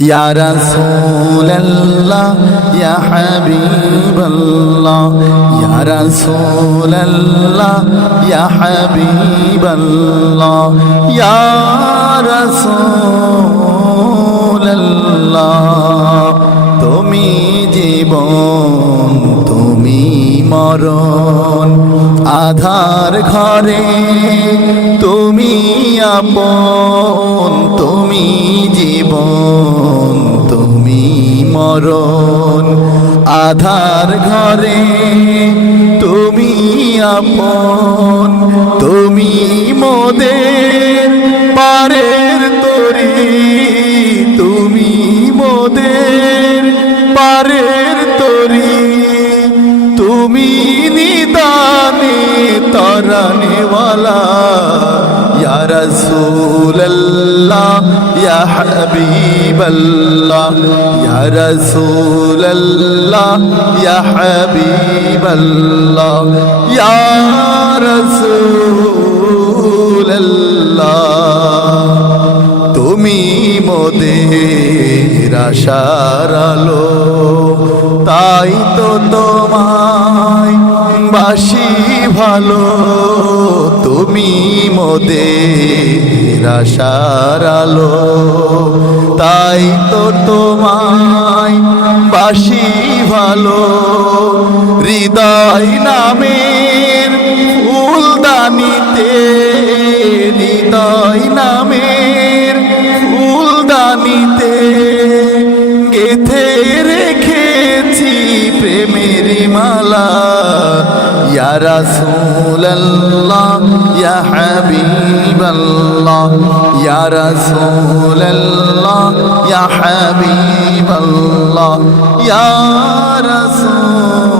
ইয়া রাসূলাল্লাহ ইয়া হাবিবাল্লাহ ইয়া রাসূলাল্লাহ ইয়া হাবিবাল্লাহ ইয়া রাসূলাল্লাহ তুমি জীবন তুমি মরণ আধার ঘরে তুমি আপন তুমি জীবন তুমি মরণ আধার ঘরে তুমি আপন তুমি মোদের পারের তরি তুমি মোদের পারের তরি তুমি নিদানে তরানেওয়ালা ইয়া রাসূলাল্লাহ ইয়া হাবিবাল্লাহ ইয়া রাসূলাল্লাহ ইয়া হাবিবাল্লাহ ইয়া রাসূলাল্লাহ তুমি মোদের আশার আলো তাই তো তোমায় বাসি ভালো তুমি মোদের আশার আলো তাই তো তোমায় বাসি ভালো হৃদয় নামের ফুলদানিতে হৃদয় নামের ফুলদানিতে গেথে রেখেছি প্রেমের মালা ইয়া রাসূলাল্লাহ ইয়া হাবিবাল্লাহ ইয়া রাসূলাল্লাহ ইয়া হাবিবাল্লাহ ইয়া রাসূলাল্লাহ